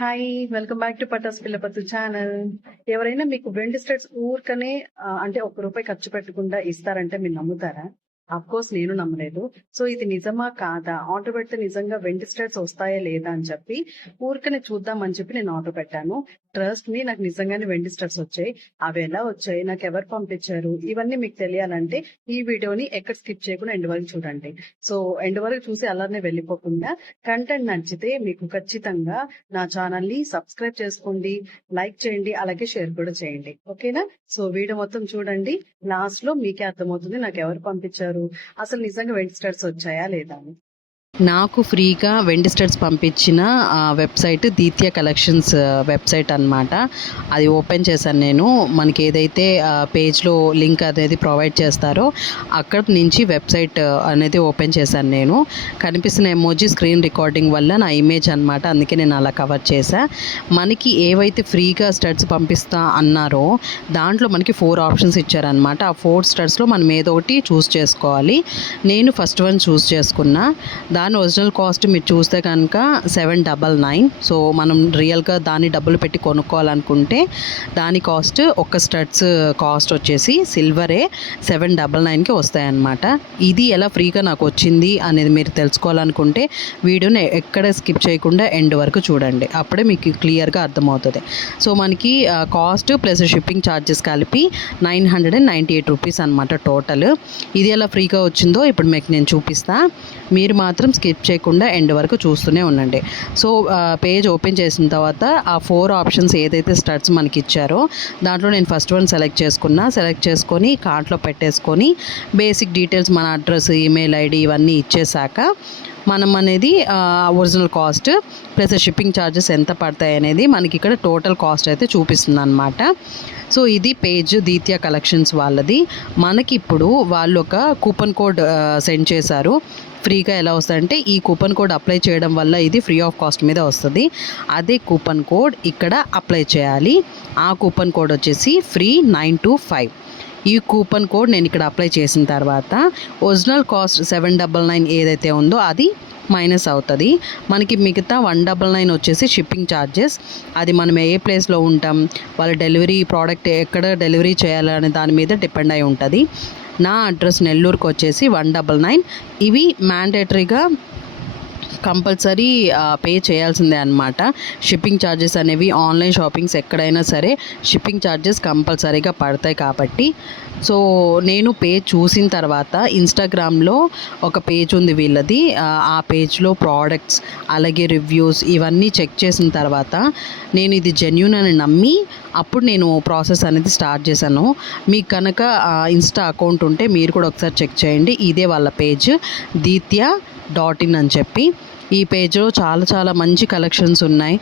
Hi! Welcome back to Patas పిల్లపత్తు channel. ఎవరైనా మీకు వెండి స్టడ్స్ ఊరికనే అంటే ₹1 ఖర్చు పెట్టకుండా ఇస్తారంటే మీరు నమ్ముతారా? అఫ్‌కోర్స్ నేను నమ్మలేదు. సో ఇది నిజమా కాదా? ఆర్డర్ పెడితే నిజంగా వెండి స్టడ్స్ వస్తాయా లేదా అని చెప్పి ఊరికనే చూద్దామని చెప్పి నేను ఆర్డర్ పెట్టాను. ట్రస్ట్ మీ, నాకు నిజంగానే వెండి స్టడ్స్ వచ్చాయి. అవి ఎలా వచ్చాయి? నాకు ఎవరు పంపించారు? ఇవన్నీ మీకు తెలియాలంటే ఈ వీడియోని ఎక్కడ స్కిప్ చేయకుండా ఎండ్ వరకు చూడండి. సో ఎండ్ వరకు చూసి అలానే వెళ్ళిపోకుండా కంటెంట్ నచ్చితే మీకు ఖచ్చితంగా నా ఛానల్ ని సబ్స్క్రైబ్ చేసుకోండి, లైక్ చేయండి, అలాగే షేర్ కూడా చేయండి. ఓకేనా? సో వీడియో మొత్తం చూడండి. లాస్ట్ లో మీకే అర్థమవుతుంది నాకు ఎవరు పంపించారు, అసలు నిజంగా వెండి స్టడ్స్ వచ్చాయా లేదా అని. నాకు ఫ్రీగా వెండి స్టడ్స్ పంపించిన వెబ్సైట్ దీత్య కలెక్షన్స్ వెబ్సైట్ అనమాట. అది ఓపెన్ చేశాను నేను. మనకి ఏదైతే పేజ్లో లింక్ అనేది ప్రొవైడ్ చేస్తారో అక్కడ నుంచి వెబ్సైట్ అనేది ఓపెన్ చేశాను నేను. కనిపిస్తున్న ఎమోజీ స్క్రీన్ రికార్డింగ్ వల్ల నా ఇమేజ్ అనమాట, అందుకే నేను అలా కవర్ చేశా. మనకి ఏవైతే ఫ్రీగా స్టడ్స్ పంపిస్తా అన్నారో దాంట్లో మనకి 4 ఆప్షన్స్ ఇచ్చారనమాట. ఆ 4 స్టడ్స్లో మనం ఏదో ఒకటి చూస్ చేసుకోవాలి. నేను ఫస్ట్ వన్ చూస్ చేసుకున్నా. దాని ఒరిజినల్ కాస్ట్ మీరు చూస్తే కనుక 799. సో మనం రియల్గా దాన్ని డబ్బులు పెట్టి కొనుక్కోవాలనుకుంటే దాని కాస్ట్ ఒక్క స్టడ్స్ కాస్ట్ వచ్చేసి సిల్వరే 799కి వస్తాయన్నమాట. ఇది ఎలా ఫ్రీగా నాకు వచ్చింది అనేది మీరు తెలుసుకోవాలనుకుంటే వీడియోని ఎక్కడ స్కిప్ చేయకుండా ఎండ్ వరకు చూడండి, అప్పుడే మీకు క్లియర్గా అర్థమవుతుంది. సో మనకి కాస్ట్ ప్లస్ షిప్పింగ్ ఛార్జెస్ కలిపి 998 రూపీస్ అనమాట టోటల్. ఇది ఎలా ఫ్రీగా వచ్చిందో ఇప్పుడు మీకు నేను చూపిస్తా. మీరు మాత్రం స్కిప్ చేయకుండా ఎండ్ వరకు చూస్తూనే ఉండండి. సో పేజ్ ఓపెన్ చేసిన తర్వాత ఆ 4 ఆప్షన్స్ ఏదైతే స్టడ్స్ మనకి ఇచ్చారో దాంట్లో నేను ఫస్ట్ వన్ సెలెక్ట్ చేసుకొని కార్ట్లో పెట్టేసుకొని బేసిక్ డీటెయిల్స్ మన అడ్రస్, ఈమెయిల్ ఐడి ఇవన్నీ ఇచ్చేసాక మనం అనేది original cost plus shipping charges ఎంత పడతాయి అనేది మనకి ఇక్కడ టోటల్ కాస్ట్ అయితే చూపిస్తుంది అనమాట. సో ఇది పేజ్ దీత్య కలెక్షన్స్ వాళ్ళది. మనకి ఇప్పుడు వాళ్ళు ఒక కూపన్ కోడ్ సెండ్ చేశారు. ఫ్రీగా ఎలా వస్తుందంటే ఈ కూపన్ కోడ్ అప్లై చేయడం వల్ల ఇది ఫ్రీ ఆఫ్ కాస్ట్ మీద వస్తుంది. అదే కూపన్ కోడ్ ఇక్కడ అప్లై చేయాలి. ఆ కూపన్ కోడ్ వచ్చేసి ఫ్రీ 925. ఈ కూపన్ కోడ్ నేను ఇక్కడ అప్లై చేసిన తర్వాత ఒరిజినల్ కాస్ట్ 799 ఏదైతే ఉందో అది మైనస్ అవుతుంది. మనకి మిగతా 199 వచ్చేసి షిప్పింగ్ ఛార్జెస్. అది మనం ఏ ప్లేస్లో ఉంటాం, వాళ్ళ డెలివరీ ప్రోడక్ట్ ఎక్కడ డెలివరీ చేయాలనే దాని మీద డిపెండ్ అయి ఉంటుంది. నా అడ్రస్ నెల్లూరుకి వచ్చేసి 199. ఇవి మ్యాండేటరీగా కంపల్సరీ పే చేయాల్సిందే అనమాట. షిప్పింగ్ ఛార్జెస్ అనేవి ఆన్లైన్ షాపింగ్స్ ఎక్కడైనా సరే షిప్పింగ్ ఛార్జెస్ కంపల్సరీగా పడతాయి కాబట్టి. సో నేను పేజ్ చూసిన తర్వాత ఇన్స్టాగ్రామ్లో ఒక పేజ్ ఉంది వీళ్ళది. ఆ పేజ్లో ప్రోడక్ట్స్ అలాగే రివ్యూస్ ఇవన్నీ చెక్ చేసిన తర్వాత నేను ఇది జెన్యూన్ అని నమ్మి అప్పుడు నేను ప్రాసెస్ అనేది స్టార్ట్ చేశాను. మీకు కనుక ఇన్స్టా అకౌంట్ ఉంటే మీరు కూడా ఒకసారి చెక్ చేయండి. ఇదే వాళ్ళ పేజ్ ditya.in అని చెప్పి. ఈ పేజ్లో చాలా మంచి కలెక్షన్స్ ఉన్నాయి.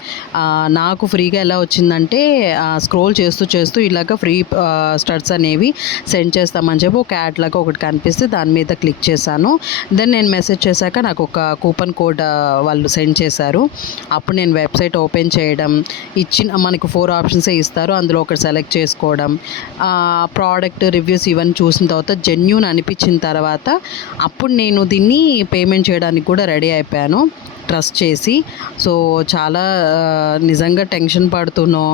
నాకు ఫ్రీగా ఎలా వచ్చిందంటే స్క్రోల్ చేస్తూ ఇలాగ ఫ్రీ స్టడ్స్ అనేవి సెండ్ చేస్తామని చెప్పి ఒక యాడ్ లాగా ఒకటి కనిపిస్తే దాని మీద క్లిక్ చేశాను. దెన్ నేను మెసేజ్ చేశాక నాకు ఒక కూపన్ కోడ్ వాళ్ళు సెండ్ చేశారు. అప్పుడు నేను వెబ్సైట్ ఓపెన్ చేయడం, ఇచ్చిన మనకు 4 ఆప్షన్సే ఇస్తారు, అందులో ఒకటి సెలెక్ట్ చేసుకోవడం, ప్రోడక్ట్ రివ్యూస్ ఇవన్నీ చూసిన తర్వాత జెన్యూన్ అనిపించిన తర్వాత అప్పుడు నేను దీన్ని పేమెంట్ చేయడానికి కూడా రెడీ అయిపోయాను ట్రస్ట్ చేసి. సో చాలా నిజంగా టెన్షన్ పడుతున్నాం.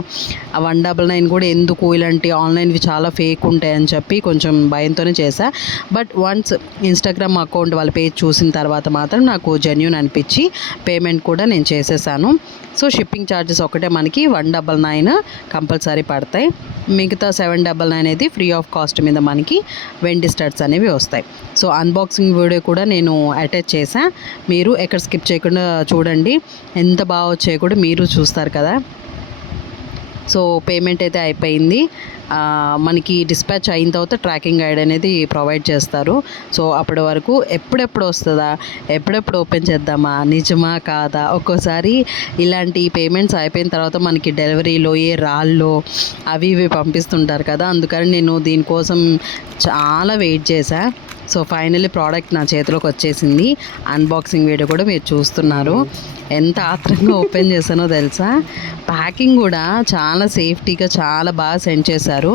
199 కూడా ఎందుకు, ఇలాంటి ఆన్లైన్వి చాలా ఫేక్ ఉంటాయని చెప్పి కొంచెం భయంతోనే చేశా. బట్ వన్స్ ఇన్స్టాగ్రామ్ అకౌంట్ వాళ్ళ పేజ్ చూసిన తర్వాత మాత్రం నాకు జెన్యూన్ అనిపించి పేమెంట్ కూడా నేను చేసేసాను. సో షిప్పింగ్ ఛార్జెస్ ఒకటే మనకి 199 కంపల్సరీ పడతాయి. మిగతా 799 అనేది ఫ్రీ ఆఫ్ కాస్ట్ మీద మనకి వెండి స్టడ్స్ అనేవి వస్తాయి. సో అన్బాక్సింగ్ వీడియో కూడా నేను అటాచ్ చేశాను. మీరు ఎక్కడ స్కిప్ చేయకుండా చూడండి. ఎంత బాగా వచ్చాయో కూడా మీరు చూస్తారు కదా. సో పేమెంట్ అయితే అయిపోయింది. మనకి డిస్పాచ్ అయిన తర్వాత ట్రాకింగ్ గైడ్ అనేది ప్రొవైడ్ చేస్తారు. సో అప్పటి వరకు ఎప్పుడెప్పుడు వస్తుందా, ఎప్పుడెప్పుడు ఓపెన్ చేద్దామా, నిజమా కాదా, ఒక్కోసారి ఇలాంటి పేమెంట్స్ అయిపోయిన తర్వాత మనకి డెలివరీలో రాళ్ళు అవి ఇవి పంపిస్తుంటారు కదా. అందుకని నేను దీనికోసం చాలా వెయిట్ చేశా. సో ఫైనల్లీ ప్రోడక్ట్ నా చేతిలోకి వచ్చేసింది. అన్బాక్సింగ్ వీడియో కూడా మీరు చూస్తున్నారు. ఎంత ఆత్రంగా ఓపెన్ చేశానో తెలుసా. ప్యాకింగ్ కూడా చాలా సేఫ్టీగా చాలా బాగా సెండ్ చేశారు.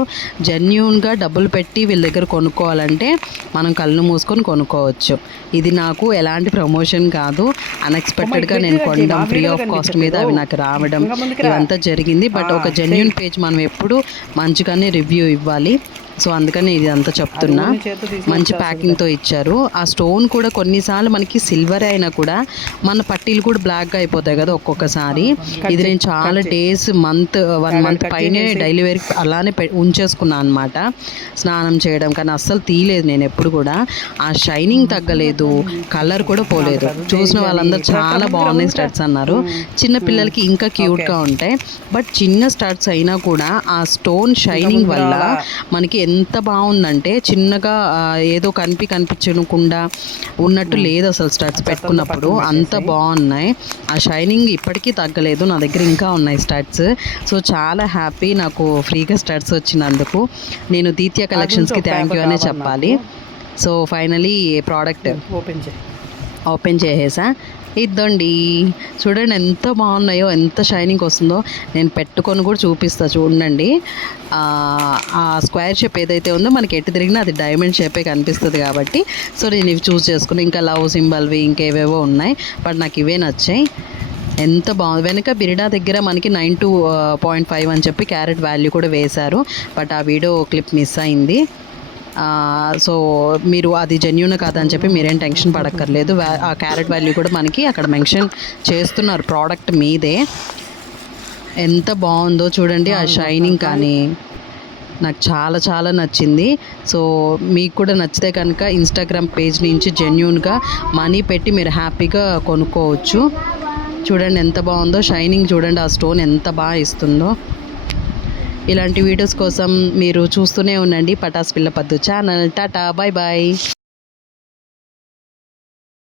జెన్యూన్గా డబ్బులు పెట్టి వీళ్ళ దగ్గర కొనుక్కోవాలంటే మనం కళ్ళు మూసుకొని కొనుక్కోవచ్చు. ఇది నాకు ఎలాంటి ప్రమోషన్ కాదు, అన్ఎక్స్పెక్టెడ్గా నేను కొనడం, ఫ్రీ ఆఫ్ కాస్ట్ మీద అవి నాకు రావడం ఇదంతా జరిగింది. బట్ ఒక జెన్యూన్ పేజ్ మనం ఎప్పుడు మంచిగానే రివ్యూ ఇవ్వాలి. సో అందుకని ఇది అంతా చెప్తున్నా. మంచి ప్యాకింగ్తో ఇచ్చారు. ఆ స్టోన్ కూడా కొన్నిసార్లు మనకి సిల్వర్ అయినా కూడా మన పట్టీలు కూడా బ్లాక్గా అయిపోతాయి కదా ఒక్కొక్కసారి. ఇది నేను చాలా డేస్ 1 మంత్ పైనే డైలీ వేర్ అలానే ఉంచేసుకున్నాను అనమాట స్నానం చేయడం. కానీ అస్సలు తీయలేదు నేను ఎప్పుడు కూడా. ఆ షైనింగ్ తగ్గలేదు, కలర్ కూడా పోలేదు. చూసిన వాళ్ళందరూ చాలా బాగున్నాయి స్టడ్స్ అన్నారు. చిన్న పిల్లలకి ఇంకా క్యూట్గా ఉంటాయి. బట్ చిన్న స్టడ్స్ అయినా కూడా ఆ స్టోన్ షైనింగ్ వల్ల మనకి ఎంత బాగుందంటే చిన్నగా ఏదో కనిపించకుండా ఉన్నట్టు లేదు అసలు స్టడ్స్ పెట్టుకున్నప్పుడు. అంత బాగున్నాయి. ఆ షైనింగ్ ఇప్పటికీ తగ్గలేదు. నా దగ్గర ఇంకా ఉన్నాయి స్టడ్స్. సో చాలా హ్యాపీ నాకు ఫ్రీగా స్టడ్స్ వచ్చినందుకు. నేను దీత్య కలెక్షన్స్కి థ్యాంక్ యూ అనే చెప్పాలి. సో ఫైనలీ ప్రోడక్ట్ ఓపెన్ చేసేసా. ఇద్దండి, చూడండి ఎంత బాగున్నాయో, ఎంత షైనింగ్ వస్తుందో. నేను పెట్టుకొని కూడా చూపిస్తా చూడండి. ఆ స్క్వేర్ షేప్ ఏదైతే ఉందో మనకి ఎటు తిరిగినా అది డైమండ్ షేపే కనిపిస్తుంది కాబట్టి సో నేను ఇవి చూస్ చేసుకుని, ఇంకా లవ్ సింబల్వి ఇంకేవేవో ఉన్నాయి. బట్ నాకు ఇవే నచ్చాయి. ఎంత బాగుంది. వెనక బిరిడా దగ్గర మనకి 92.5 అని చెప్పి క్యారెట్ వాల్యూ కూడా వేశారు. బట్ ఆ వీడియో క్లిప్ మిస్ అయింది. సో మీరు అది జెన్యూన్ కాదని చెప్పి మీరేం టెన్షన్ పడక్కర్లేదు. ఆ క్యారెట్ వాల్యూ కూడా మనకి అక్కడ మెన్షన్ చేస్తున్నారు ప్రోడక్ట్ మీదే. ఎంత బాగుందో చూడండి. ఆ షైనింగ్ కానీ నాకు చాలా చాలా నచ్చింది. సో మీకు కూడా నచ్చితే కనుక ఇన్స్టాగ్రామ్ పేజ్ నుంచి జెన్యూన్గా మనీ పెట్టి మీరు హ్యాపీగా కొనుక్కోవచ్చు. చూడండి ఎంత బాగుందో షైనింగ్. చూడండి ఆ స్టోన్ ఎంత బాగా ఇస్తుందో. ఇలాంటి వీడియోస్ కోసం మీరు చూస్తూనే ఉండండి పటాస్ పిల్ల పద్దు ఛానల్. Tata, bye bye.